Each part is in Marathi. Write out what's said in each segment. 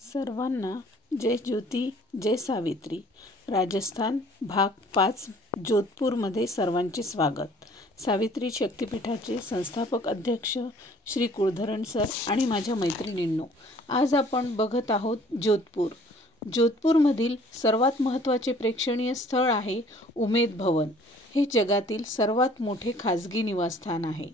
सर्वांना जय ज्योती जय सावित्री. राजस्थान भाग 5 जोधपूरमध्ये सर्वांचे स्वागत. सावित्री शक्तिपीठाचे संस्थापक अध्यक्ष श्री कुलधरण सर आणि माझ्या मैत्रिणींनो, आज आपण बघत आहोत जोधपूर. जोधपूरमधील सर्वात महत्त्वाचे प्रेक्षणीय स्थळ आहे उमेद भवन. हे जगातील सर्वात मोठे खाजगी निवासस्थान आहे.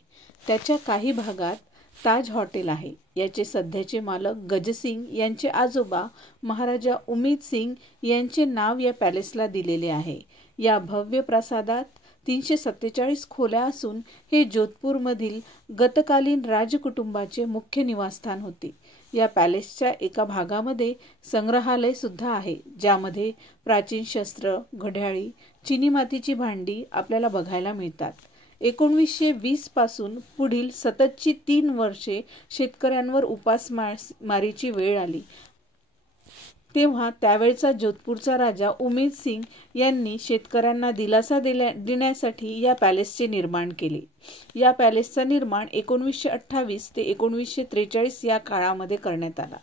त्याच्या काही भागात ताज हॉटेल आहे. याचे सध्याचे मालक गजसिंग यांचे आजोबा महाराजा उमेद सिंग यांचे नाव या पॅलेसला दिलेले आहे. या भव्य प्रासादात 347 खोल्या असून हे जोधपूरमधील गतकालीन राजकुटुंबाचे मुख्य निवासस्थान होते. या पॅलेसच्या एका भागामध्ये संग्रहालय सुद्धा आहे, ज्यामध्ये प्राचीन शस्त्र, घड्याळी, चिनी मातीची भांडी आपल्याला बघायला मिळतात. 1920 पासून पुढील सततची 3 वर्षे शेतकऱ्यांवर उपासमारीची वेळ आली. तेव्हा त्यावेळचा जोधपूरचा राजा उमेद सिंग यांनी शेतकऱ्यांना दिलासा देण्यासाठी या पॅलेसचे निर्माण केले. या पॅलेसचा निर्माण 1928 ते 1943 या काळामध्ये करण्यात आला.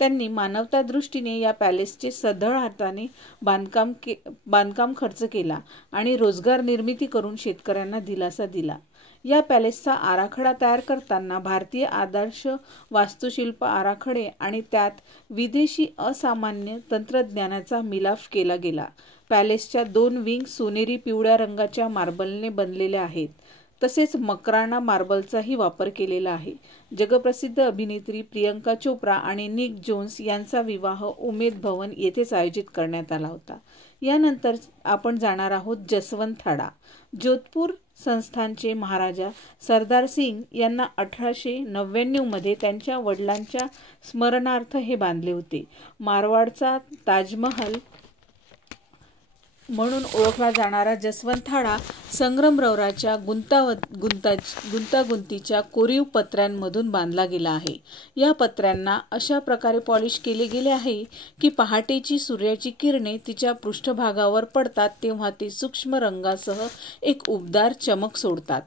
त्यांनी मानवता दृष्टीने या पॅलेसचे सढळ हाताने बांधकाम खर्च केला आणि रोजगार निर्मिती करून शेतकऱ्यांना दिलासा दिला. या पॅलेसचा आराखडा तयार करताना भारतीय आदर्श वास्तुशिल्प आराखडे आणि त्यात विदेशी असामान्य तंत्रज्ञानाचा मिलाफ केला गेला. पॅलेसच्या 2 विंग सोनेरी पिवळ्या रंगाच्या मार्बलने बनलेल्या आहेत. तसेच मकराना मार्बलचाही वापर केलेला आहे. जगप्रसिद्ध अभिनेत्री प्रियंका चोप्रा आणि निक जोन्स यांचा विवाह उमेद भवन येथेच आयोजित करण्यात आला होता. यानंतर आपण जाणार आहोत जसवंत थाडा. जोधपूर संस्थानचे महाराजा सरदार सिंग यांना 1899 मध्ये त्यांच्या वडिलांच्या स्मरणार्थ हे बांधले होते. मारवाडचा ताजमहल म्हणून ओळखला जाणारा जसवंत थाडा संगमरवराच्या गुंतागुंतीच्या कोरीव पत्र्यांमधून बांधला गेला आहे. या पत्र्यांना अशा प्रकारे पॉलिश केले गेले आहे की पहाटेची सूर्याची किरणे तिच्या पृष्ठभागावर पडतात तेव्हा ते सूक्ष्म रंगासह एक उबदार चमक सोडतात.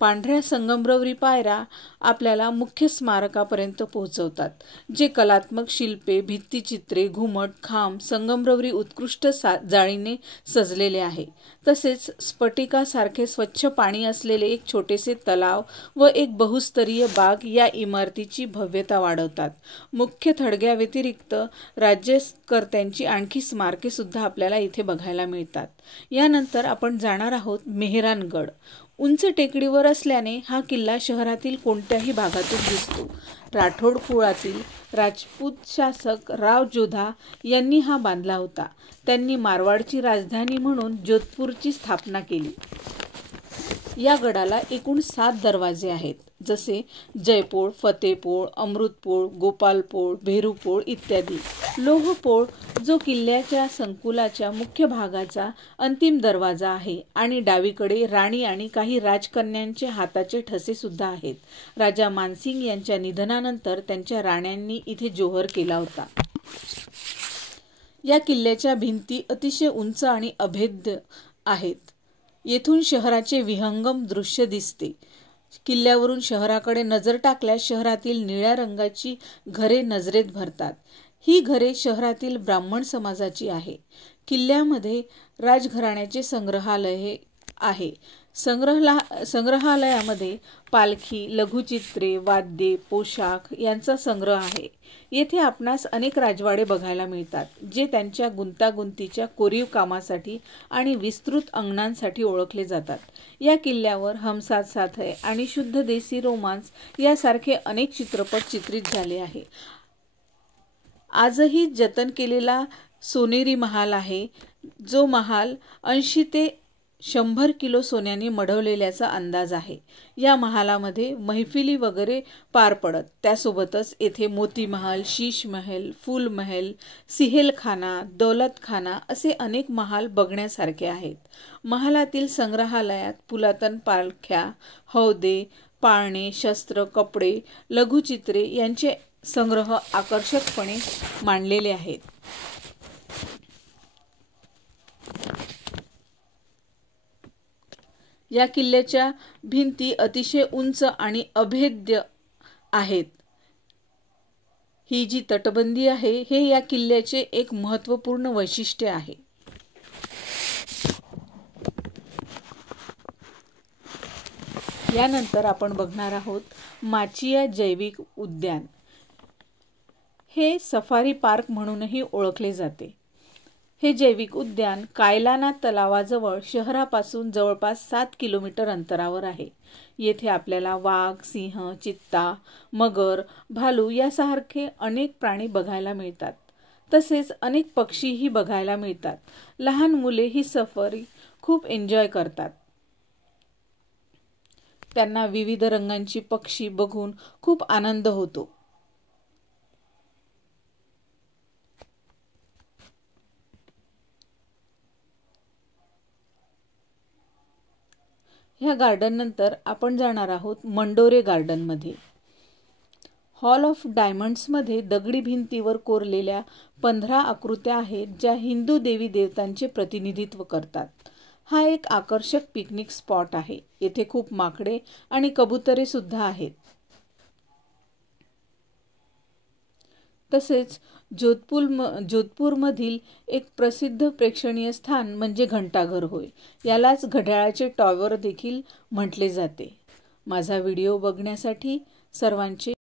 पांढऱ्या संगमरवरी पायऱ्या आपल्याला मुख्य स्मारकापर्यंत पोहोचवतात, जे कलात्मक शिल्पे, भित्तिचित्रे, घुमट, खांब, संगमरवरी उत्कृष्ट जाळीने सजलेले आहे. तसेच स्फटिकासारखे स्वच्छ पाणी असलेले एक छोटेसे तलाव व एक बहुस्तरीय बाग या इमारतीची भव्यता वाढवतात. मुख्य थडग्याव्यतिरिक्त राज्यकर्त्यांची आणखी स्मारके सुद्धा आपल्याला इथे बघायला मिळतात. यानंतर आपण जाणार आहोत मेहरानगड. उंच टेकडीवर असल्याने हा किल्ला शहरातील कोणत्याही भागातून दिसतो. राठोड कुळातील राजपूत शासक राव जोधा यांनी हा बांधला होता. त्यांनी मारवाडची राजधानी म्हणून जोधपूरची स्थापना केली. या गडाला एकूण 7 दरवाजे आहेत, जसे जयपोळ, फतेपोळ, अमृतपोळ, गोपालपोळ, भेरूपोळ इत्यादी. लोहपोळ जो किल्ल्याच्या संकुलाच्या मुख्य भागाचा अंतिम दरवाजा आहे आणि डावीकडे राणी आणि काही राजकन्यांचे हाताचे ठसे सुद्धा आहेत. राजा मानसिंग यांच्या निधनानंतर त्यांच्या राण्यांनी इथे जोहर केला होता. या किल्ल्याच्या भिंती अतिशय उंच आणि अभेद्य आहेत. येथून शहराचे विहंगम दृश्य दिसते. किल्ल्यावरून शहराकडे नजर टाकल्यास शहरातील निळ्या रंगाची घरे नजरेत भरतात. ही घरे शहरातील ब्राह्मण समाजाची आहे. किल्ल्यामध्ये राजघराण्याचे संग्रहालय आहे. संग्रहालयामध्ये पालखी, लघुचित्रे, वाद्ये, पोशाख यांचा संग्रह आहे. येथे आपणास अनेक राजवाडे बघायला मिळतात, जे त्यांच्या गुंतागुंतीच्या कोरीव कामासाठी आणि विस्तृत अंगणांसाठी ओळखले जातात. या किल्ल्यावर हम साथ साथ है आणि शुद्ध देसी रोमांस यासारखे अनेक चित्रपट चित्रित झाले आहे. आजही जतन केलेला सोनेरी महाल आहे, जो महाल 80 ते 100 किलो सोन्याने मढवलेल्याचा अंदाज आहे. या महालामध्ये मैफिली वगैरे पार पडत. त्यासोबतच येथे मोती महल, शीश महल, फूल महल, सिहेलखाना, दौलतखाना असे अनेक महाल बघण्यासारखे आहेत. महालातील संग्रहालयात पुरातन पालख्या, हौदे, पाळणे, शस्त्र, कपडे, लघुचित्रे यांचे संग्रह आकर्षकपणे मांडलेले आहेत. या किल्ल्याच्या भिंती अतिशय उंच आणि अभेद्य आहेत. ही जी तटबंदी आहे हे या किल्ल्याचे एक महत्त्वपूर्ण वैशिष्ट्य आहे. यानंतर आपण बघणार आहोत माचिया जैविक उद्यान. हे सफारी पार्क म्हणूनही ओळखले जाते. हे जैविक उद्यान कायलाना तलावाजवळ शहरापासून जवळपास 7 किलोमीटर अंतरावर आहे. येथे आपल्याला वाघ, सिंह, चित्ता, मगर, भालू यासारखे अनेक प्राणी बघायला मिळतात. तसेच अनेक पक्षीही बघायला मिळतात. लहान मुले ही सफारी खूप एन्जॉय करतात. त्यांना विविध रंगांची पक्षी बघून खूप आनंद होतो. ह्या गार्डन नंतर आपण जाणार आहोत मंडोरे गार्डनमध्ये. हॉल ऑफ डायमंड्समध्ये दगडी भिंतीवर कोरलेल्या 15 आकृत्या आहेत ज्या हिंदू देवी देवतांचे प्रतिनिधित्व करतात. हा एक आकर्षक पिकनिक स्पॉट आहे. येथे खूप माकडे आणि कबुतरे सुद्धा आहेत. तसेच जोधपूरमधील एक प्रसिद्ध प्रेक्षणीय स्थान म्हणजे घंटाघर होय. यालाच घड्याळाचे टॉवर देखील म्हटले जाते. माझा व्हिडिओ बघण्यासाठी सर्वांचे